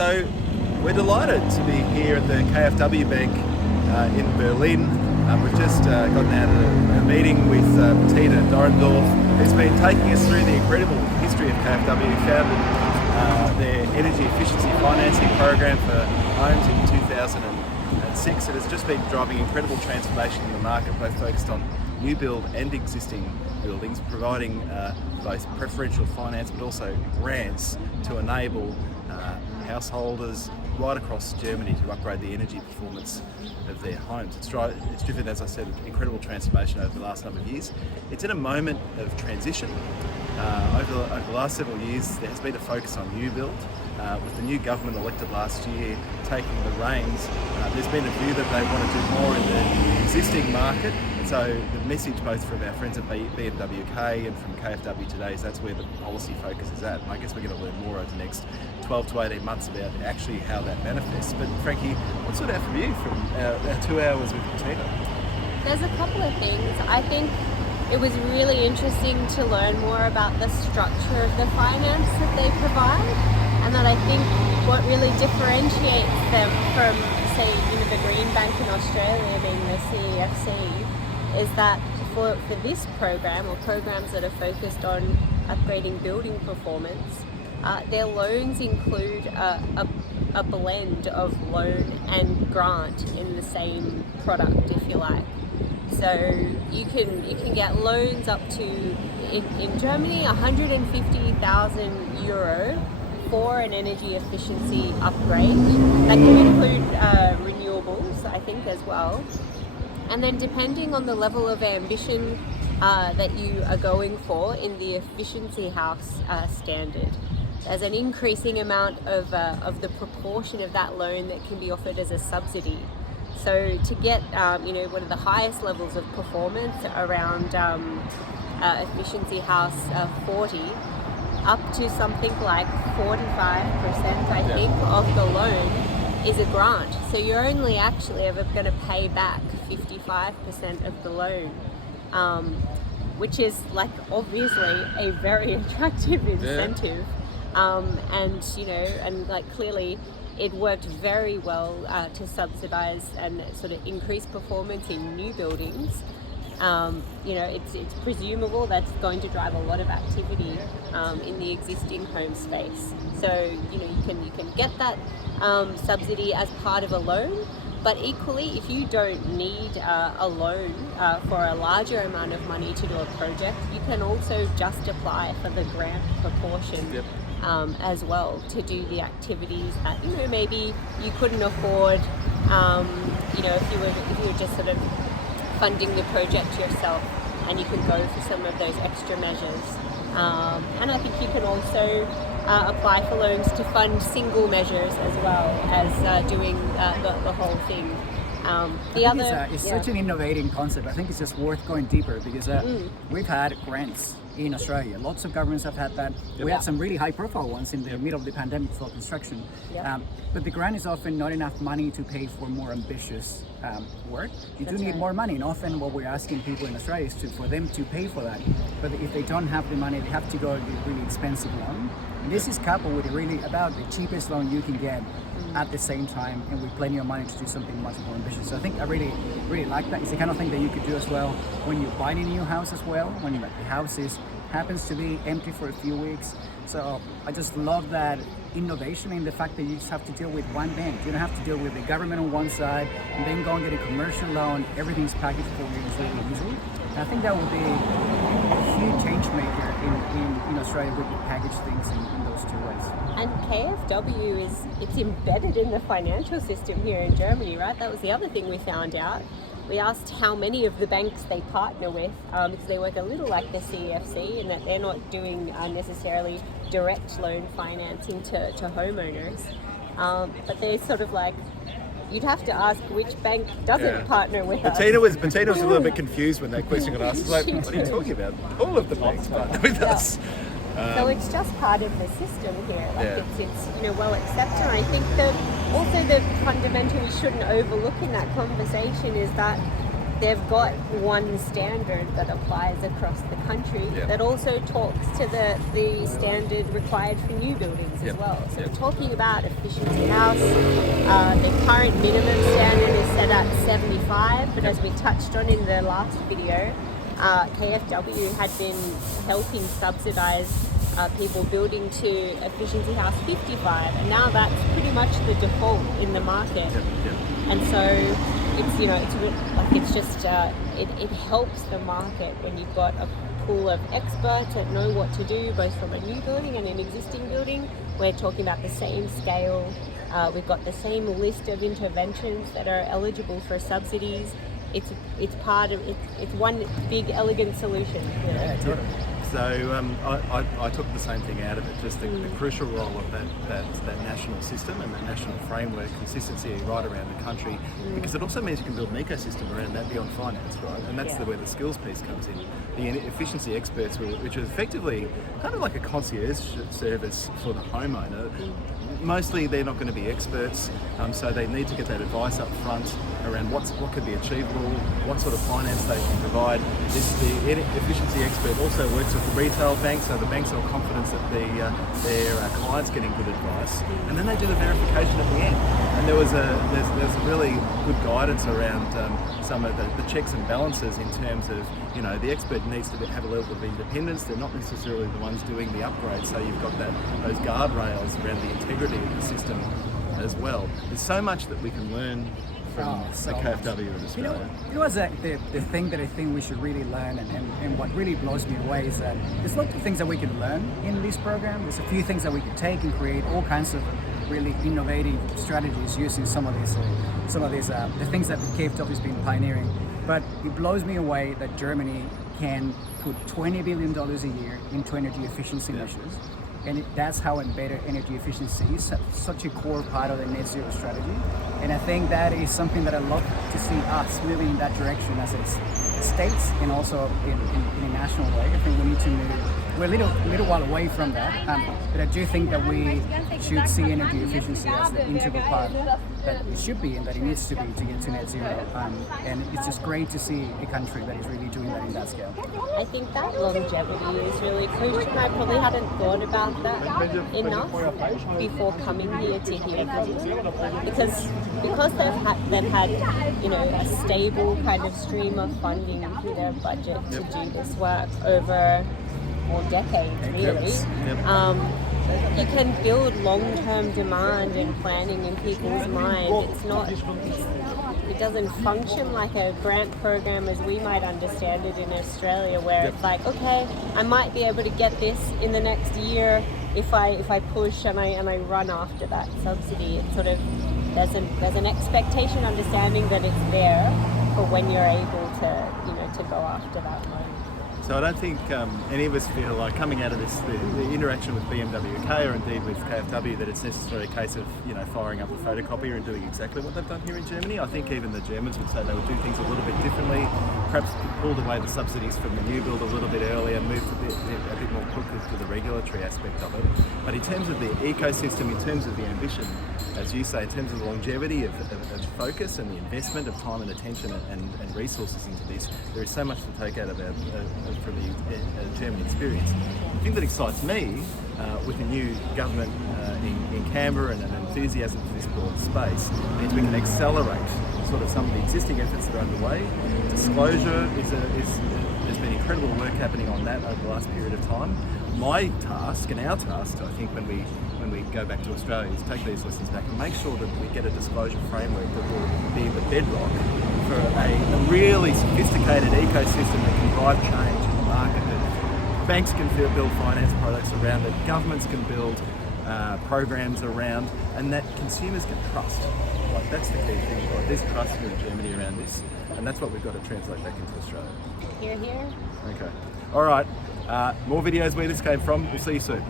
So we're delighted to be here at the KfW Bank in Berlin. We've just gotten out of a meeting with Tina Dorendorf, who's been taking us through the incredible history of KfW, founded their energy efficiency financing program for homes in 2006. It has just been driving incredible transformation in the market, both focused on new build and existing buildings, providing both preferential finance but also grants to enable householders right across Germany to upgrade the energy performance of their homes. It's driven, as I said, incredible transformation over the last number of years. It's in a moment of transition. Over the last several years, there has been a focus on new build. With the new government elected last year taking the reins, there's been a view that they want to do more in the existing market. And so the message both from our friends at BMWK and from KfW today is that's where the policy focus is at. And I guess we're going to learn more over the next 12 to 18 months about actually how that manifests. But Frankie, what stood out from you from our 2 hours with Tina? There's a couple of things. I think it was really interesting to learn more about the structure of the finance that they provide. And that I think what really differentiates them from, say, the Green Bank in Australia, being the CEFC, is that for this program, or programs that are focused on upgrading building performance, their loans include a blend of loan and grant in the same product, if you like. So you can get loans up to, in Germany, 150,000 euro for an energy efficiency upgrade. That can include renewables, I think, as well. And then depending on the level of ambition that you are going for in the Efficiency House standard, there's an increasing amount of the proportion of that loan that can be offered as a subsidy. So to get one of the highest levels of performance around Efficiency House 40, up to something like 45%, I think, of the loan is a grant. So you're only actually ever going to pay back 55% of the loan, which is like obviously a very attractive incentive. And like clearly it worked very well to subsidize and sort of increase performance in new buildings. It's presumable that's going to drive a lot of activity in the existing home space. So, you can get that subsidy as part of a loan, but equally, if you don't need a loan for a larger amount of money to do a project, you can also just apply for the grant proportion. Yep. As well to do the activities that maybe you couldn't afford. If you were just sort of funding the project yourself, and you can go for some of those extra measures. And I think you can also apply for loans to fund single measures as well as doing the whole thing. It's such an innovating concept. I think it's just worth going deeper because we've had grants in Australia. Lots of governments have had that. We had some really high profile ones in the middle of the pandemic for construction. But the grant is often not enough money to pay for more ambitious work. You do need more money, and often what we're asking people in Australia is for them to pay for that. But if they don't have the money, they have to go to the really expensive loan. And this is coupled with really about the cheapest loan you can get at the same time, and with plenty of money to do something much more ambitious. So I think I really like that. It's the kind of thing that you could do as well when you're buying a new house as well, when the house happens to be empty for a few weeks. So I just love that innovation in the fact that you just have to deal with one bank. You don't have to deal with the government on one side and then go and get a commercial loan. Everything's packaged for you. It's really easy. And I think that would be a huge change maker in Australia, we could package things in those two ways. And KfW it's embedded in the financial system here in Germany, right? That was the other thing we found out. We asked how many of the banks they partner with, because they work a little like the CEFC in that they're not doing necessarily direct loan financing to homeowners, but they're sort of like, you'd have to ask which bank doesn't partner with us. Tina was a little bit confused when that question got asked. Like, what are you talking about? All of the banks partner with us. So it's just part of the system here. Like it's well accepted. And I think that also the fundamental we shouldn't overlook in that conversation is that they've got one standard that applies across the country that also talks to the standard required for new buildings as well. So we're talking about Efficiency House. The current minimum standard is set at 75, but as we touched on in the last video, KfW had been helping subsidise people building to Efficiency House 55, and now that's pretty much the default in the market. And so it helps the market when you've got a pool of experts that know what to do, both from a new building and an existing building. We're talking about the same scale. We've got the same list of interventions that are eligible for subsidies. It's one big elegant solution. Yeah, totally. So I took the same thing out of it, just the crucial role of that national system and that national framework, consistency right around the country, because it also means you can build an ecosystem around that beyond finance, right? And that's where the skills piece comes in. The efficiency experts, which are effectively kind of like a concierge service for the homeowner. Mostly they're not going to be experts, so they need to get that advice up front around what could be achievable, what sort of finance they can provide. The efficiency expert also works with the retail banks, so the banks are confident that their clients getting good advice, and then they do the verification at the end. And there's a really good guidance around some of the checks and balances in terms of, the expert needs to have a level of independence. They're not necessarily the ones doing the upgrades, so you've got those guardrails around the integrity of the system as well. There's so much that we can learn from the KfW in Australia. You know what's the thing that I think we should really learn, and what really blows me away is that there's lots of things that we can learn in this program. There's a few things that we can take and create all kinds of really innovative strategies using some of these the things that the KfW has been pioneering. But it blows me away that Germany can put $20 billion a year into energy efficiency measures. And that's how embedded energy efficiency is such a core part of the net zero strategy. And I think that is something that I love to see us moving in that direction as states, and also in a national way. I think we need to move. We're a little while away from that, but I do think that we should see energy efficiency as the integral part that it should be and that it needs to be to get to net zero. And it's just great to see a country that is really doing that in that scale. I think that longevity is really crucial, and I probably hadn't thought about that enough before coming here to hear from them. Because they've had a stable kind of stream of funding through their budget to do this work over more decades, really. You can build long-term demand and planning in people's mind. It doesn't function like a grant program as we might understand it in Australia, where it's like, okay, I might be able to get this in the next year if I push and I run after that subsidy. It's sort of there's an expectation, understanding that it's there for when you're able to go after that money. So I don't think any of us feel like coming out of this, the interaction with BMW or indeed with KfW, that it's necessarily a case of firing up a photocopier and doing exactly what they've done here in Germany. I think even the Germans would say they would do things a little bit differently, perhaps pulled away the subsidies from the new build a little bit earlier, moved a bit more quickly to the regulatory aspect of it. But in terms of the ecosystem, in terms of the ambition, as you say, in terms of the longevity of focus and the investment of time and attention and resources into this, there is so much to take out of from the German experience. The thing that excites me with the new government in Canberra and an enthusiasm for this broad space means we can accelerate sort of some of the existing efforts that are underway. Disclosure there's been incredible work happening on that over the last period of time. My task and our task, I think, when we go back to Australia, is take these lessons back and make sure that we get a disclosure framework that will be the bedrock for a really sophisticated ecosystem that can drive change in the market, that banks can build finance products around it, governments can build programs around, and that consumers can trust. Like, that's the key thing. Right? There's trust here in Germany around this, and that's what we've got to translate back into Australia. Hear, hear. Okay. All right. More videos where this came from. We'll see you soon.